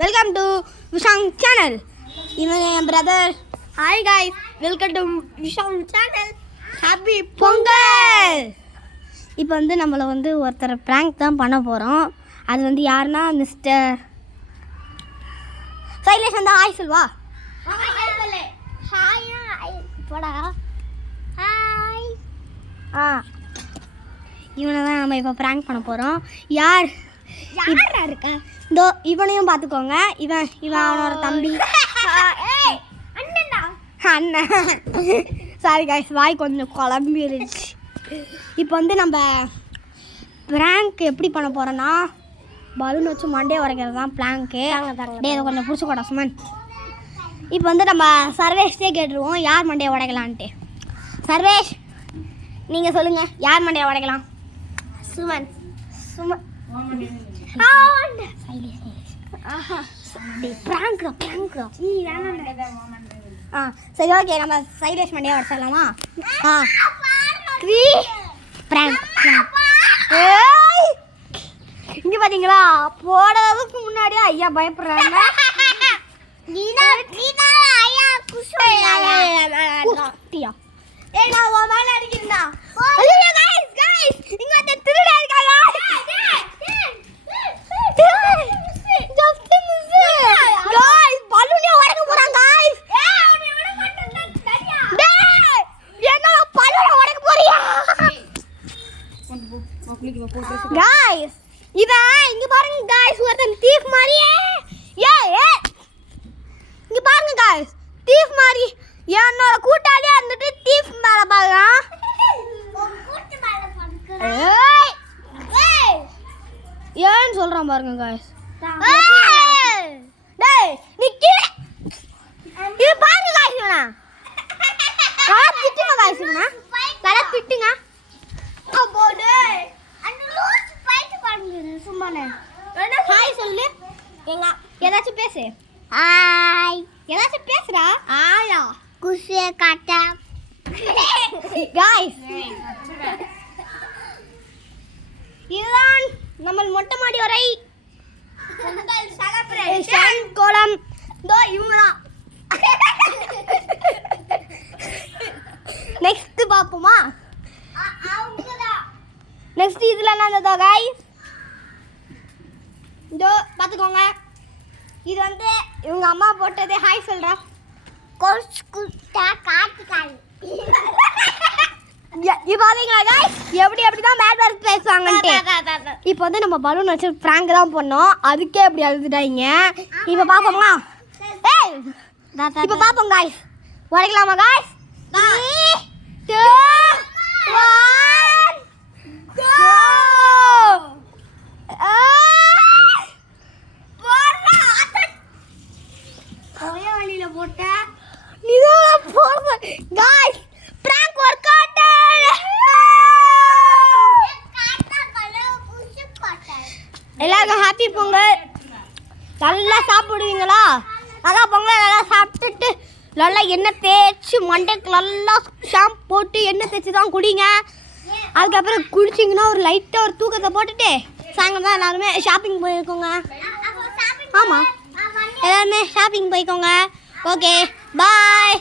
Welcome to Vishang channel. இவன் என் brother. Hi guys, welcome to Vishang channel. Happy Pongal. இப்போ வந்து நம்மளை வந்து ஒருத்தர் ப்ராங்க் தான் பண்ண போகிறோம். அது வந்து யாருன்னா மிஸ்டர் சைலேஷ் வந்து ஹாய் சொல்வா. போடா ஹாய். இவனை தான் நம்ம இப்போ ப்ராங்க் பண்ண போகிறோம். யார் இருக்கா? இதோ இவனையும் பார்த்துக்கோங்க. இவன் அவனோட தம்பி அண்ணன். சாரி காய்ஸ், வாய் கொஞ்சம் குழம்பிருச்சு. இப்போ வந்து நம்ம ப்ராங்க் எப்படி பண்ண போகிறோன்னா, பலூன் வச்சு மண்டே உடைக்கிறது தான் ப்ராங்க்கு. டே இதை கொஞ்சம் பிடிச்சிக்கோடா சுமன். இப்போ வந்து நம்ம சர்வேஷ்டே கேட்டுருவோம் யார் மண்டையை உடைக்கலான்ட்டு. சர்வேஷ், நீங்கள் சொல்லுங்கள், யார் மண்டையை உடைக்கலாம்? சுமன். சரி, ஓகே, நம்ம சைலேஷ் மண்டையை உடைச்சிடலாமா? இங்கே பார்த்தீங்களா, போடுறதுக்கு முன்னாடியே ஐயா பயப்படுறாங்க. இங்க பாருங்க गाइस, ஒருத்தன் தீஃப் மாதிரியே இங்க பாருங்க गाइस, தீஃப் மாதிரி என்னோட கூட்டாளியே வந்துட்டு தீஃப் மேல பாக்குறான். ஏன் சொல்றான் பாருங்க गाइस. டேய் நிக்கி, இது பாருங்க गाइस, இவனா நல்லா திட்டுங்க गाइस, இவனா நல்லா திட்டுங்க. அப்போடே அன்லூஸ் ஃபைட் பண்ணுங்க சும்மானே. ஹாய் சொல்லு. எங்க ஏதாச்சும் பேசு. ஹாய் ஏதாச்சும் பேசுடா. ஆயா குஷே காட்டா. गाइस, இதுதான் நம்ம மொட்டை மாடி வரை பொங்கல் செலிப்ரேஷன் கோலம். தோ இவங்கதான். நெக்ஸ்ட் பாப்போமா? நெக்ஸ்ட் இதுல என்னதா गाइस, இதோ பாத்துக்கோங்க. இது வந்து இவங்க அம்மா போட்டது. ஹாய் சொல்றா. கோஸ் குட்டா காட்டுக்காய். இப்போ பாத்தீங்களா गाइस, எப்படி தான் பேட் வேர்ட்ஸ் பேசுவாங்கன்ட்டு. இப்போ வந்து நம்ம பலூன் வச்சு பிராங்க் தான் பண்ணோம். அதுக்கே எப்படி அழுதுட்டாங்க. இப்போ பாப்போமா? ஏய் இப்போ பாப்போம் गाइस. உடைக்கலாமா गाइस? 3 2 1 கோ. போயா வழியில போட்ட நீதான் போற गाइस. Prank work out. எல்லாருக்கும் ஹாப்பி பொங்கல். நல்லா சாப்பிடுவீங்களா? நல்லா பொங்கல் நல்லா சாப்பிட்டுட்டு நல்லா எண்ணெய் தேய்ச்சி மண்டைக்கு நல்லா ஷாம்பு போட்டு எண்ணெய் தேய்ச்சி தான் குடிங்க. அதுக்கப்புறம் குடிச்சிங்கன்னா ஒரு லைட்டாக ஒரு தூக்கத்தை போட்டுட்டு சாயங்காலம் தான் எல்லாருமே ஷாப்பிங் போயிருக்கோங்க. ஆமாம், எல்லாருமே ஷாப்பிங் போய்க்கோங்க. ஓகே பாய்.